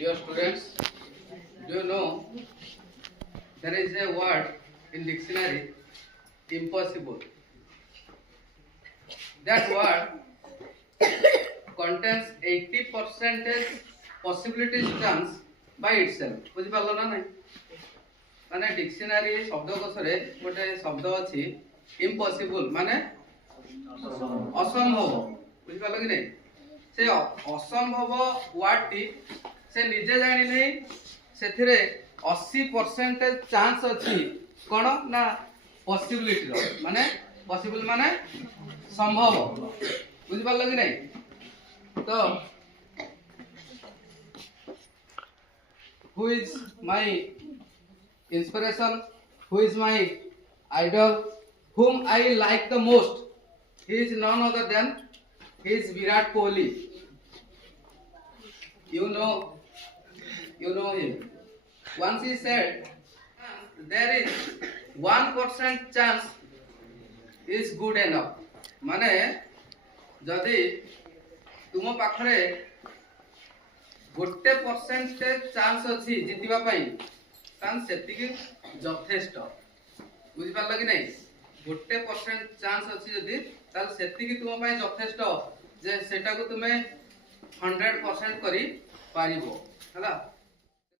Dear students, do you know there is a word in dictionary, impossible. That word contains 80% possibilities chance by itself. बुझी पालो ना नहीं? माने dictionary शब्दकोश रे गोटे शब्द अछि impossible माने असंभव. बुझी पालो कि नहीं? से असंभव वर्ड टी से निजे जानी नहीं से 80% चांस अच्छी कौन ना पॉसिबिलिटी रो माने पॉसिबल माने संभव. बुझी पालो कि नहीं? तो who is my inspiration, who is my idol, whom I like the most? He is none other than he is Virat Kohli. You know him. Once he said, there is 1% chance is good enough. माने जदि तुम पाखरे 1% chance अच्छी जितवा पाई तान सेतिकी यथेष्ट. बुझी पारल कि नहीं? 1% चांस अच्छी जदि ताल सेतिकी तुम पाई यथेष्ट जे सेटा को तुमे 100% करी पारिबो. हला